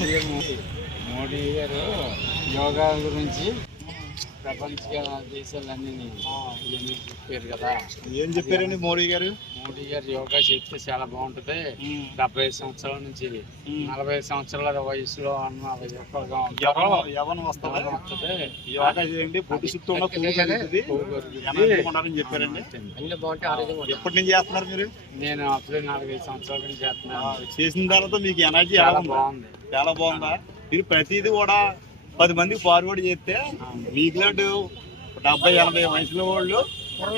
మోడీ గారు యోగా గురించి ప్రపంచ దేశాలన్నీ ఇవన్నీ చెప్పారు కదా. ఏం చెప్పారండి మోడీ గారు? మోడీ గారు యోగా చేస్తే చాలా బాగుంటది. డెబ్బై సంవత్సరాల నుంచి. నలభై సంవత్సరాల వయసులో అన్న యవనం వస్తుంది. యోగా చేయండి పొట్టు చుట్టూ ఉన్న చెప్పారండి. అన్ని ఎప్పటి నుంచి చేస్తున్నారు మీరు? నేను అప్పుడే నాలుగైదు సంవత్సరాల నుంచి చేస్తున్నాను. చేసిన తర్వాత మీకు ఎనర్జీ చాలా ఉందా? బాగుంది. చాలా బాగుందా? మీరు ప్రతిదీ కూడా పది మందికి ఫార్వర్డ్ చేస్తే మీకులాంటి డెబ్బై ఎనభై వయసులో వాళ్ళు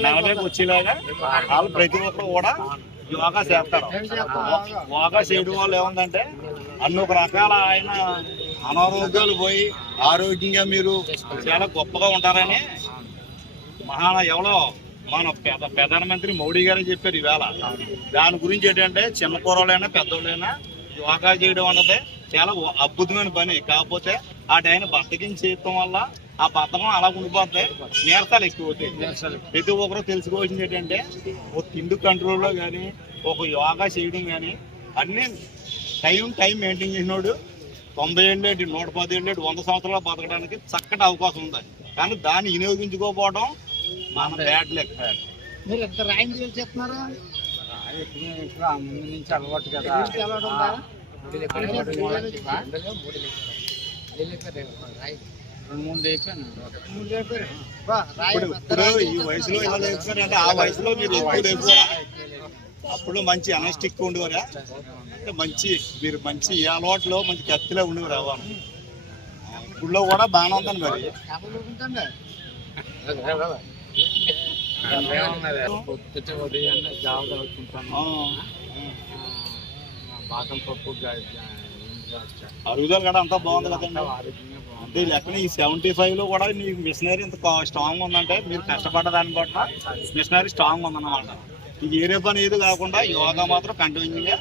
నలభైకి వచ్చేలాగా వాళ్ళు ప్రతి ఒక్కరు కూడా యోగా చేస్తారు. యోగా చేయడం వల్ల ఏముందంటే అన్ని ఒక రకాల ఆయన అనారోగ్యాలు పోయి ఆరోగ్యంగా మీరు చాలా గొప్పగా ఉంటారని మహాన ఎవరో మన పెద ప్రధానమంత్రి మోడీ గారు చెప్పారు ఈవేళ దాని గురించి ఏంటంటే చిన్న కూరలైనా పెద్దోళ్ళైనా యోగా చేయడం అన్నది చాలా అద్భుతమైన పని. కాకపోతే ఆ టైం బద్దకించి చేయటం వల్ల ఆ బద్దకం అలా ఉండిపోతే నీరసాలు ఎక్కువ అవుతాయి. ప్రతి ఒక్కరు తెలుసుకోవాల్సింది ఏంటంటే ఒక తిండి కంట్రోల్లో కానీ ఒక యోగా చేయడం కానీ అన్నీ టైం టైం మెయింటైన్ చేసినోడు తొంభై ఏళ్ళేటి నూట పది ఏళ్ళేటి వంద సంవత్సరాలు బతకడానికి చక్కటి అవకాశం ఉంది కానీ దాన్ని వినియోగించుకోకపోవడం మన బ్యాడ్ లెక్క మీరు ఎంత రాయింగ్ చేస్తున్నారు ముందు నుంచి అలవాటు కదా. రెండు మూడు ఇప్పుడు ఈ వయసులో ఇలా ఆ వయసులో మీరు ఎక్కువ లేపుతారా? అప్పుడు మంచి అనస్టిక్ ఉండేవారా? అంటే మంచి మీరు మంచి అలవాట్లో మంచి కత్తిలో ఉండేవారు? అవ్వాలి ఇప్పుడు కూడా బాగానే ఉందండి మరి. పొద్దుట ఉదయాన్నే జావ తాగుతుంటాను పప్పు. అరుగుదల కూడా అంతా బాగుంది కదండి. అంటే లెక్కన ఈ సెవెంటీ ఫైవ్లో కూడా మీకు మిషనరీ ఇంత స్ట్రాంగ్ ఉందంటే మీరు కష్టపడ్డ దాన్ని బట్ట మిషనరీ స్ట్రాంగ్ ఉందన్నమాట. ఈ ఏరే పని ఏది కాకుండా యోగా మాత్రం కంటిన్యూగా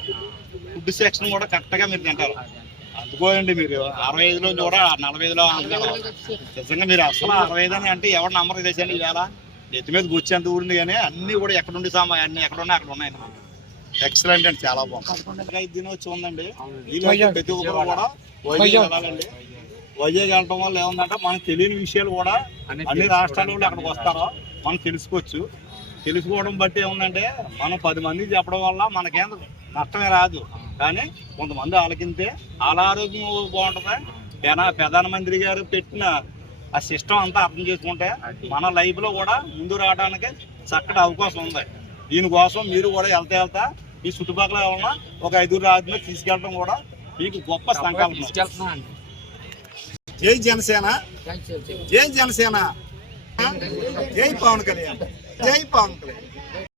ఫుడ్ సెక్షన్ కూడా కరెక్ట్గా మీరు తింటారు. అందుకోండి మీరు. అరవై ఐదులో కూడా నలభై ఐదులో అంటున్నారు నిజంగా మీరు అసలు అరవై ఐదు అని అంటే ఎవరు నమ్మకం తెచ్చండి ఇవాళ ఎత్తి మీద కూర్చేంత ఊరింది కానీ అన్ని కూడా ఎక్కడ ఉండి సామా అన్ని ఎక్కడ ఉన్నాయి అక్కడ ఉన్నాయి ఎక్సలెంట్ అండి చాలా బాగుంది. ఐదు దినోత్సవం ఉందండి. ప్రతి ఒక్కరు కూడా వైజాగ్ వెళ్ళాలండి. వైజాగ్ వెళ్ళడం వల్ల ఏముందంటే మనకు తెలియని విషయాలు కూడా అన్ని రాష్ట్రాల వాళ్ళు అక్కడికి వస్తారో మనం తెలుసుకోవచ్చు. తెలుసుకోవడం బట్టి ఏముందంటే మనం పది మందికి చెప్పడం వల్ల మనకేం నష్టమే రాదు. కానీ కొంతమంది ఆలకింతే వాళ్ళ ఆరోగ్యం బాగుంటుంది? ప్రధా ప్రధానమంత్రి గారు పెట్టిన ఆ సిస్టమ్ అంతా అర్థం చేసుకుంటే మన లైఫ్లో కూడా ముందు రావడానికి చక్కటి అవకాశం ఉంది. దీనికోసం మీరు కూడా వెళ్తా వెళ్తా ఈ చుట్టుపక్కల ఏమన్నా ఒక ఐదుగురు రాజులు తీసుకెళ్ళడం కూడా మీకు గొప్ప సంకల్పం. జై జనసేన. జై జనసేన. జై పవన్ కళ్యాణ్. జై పవన్ కళ్యాణ్.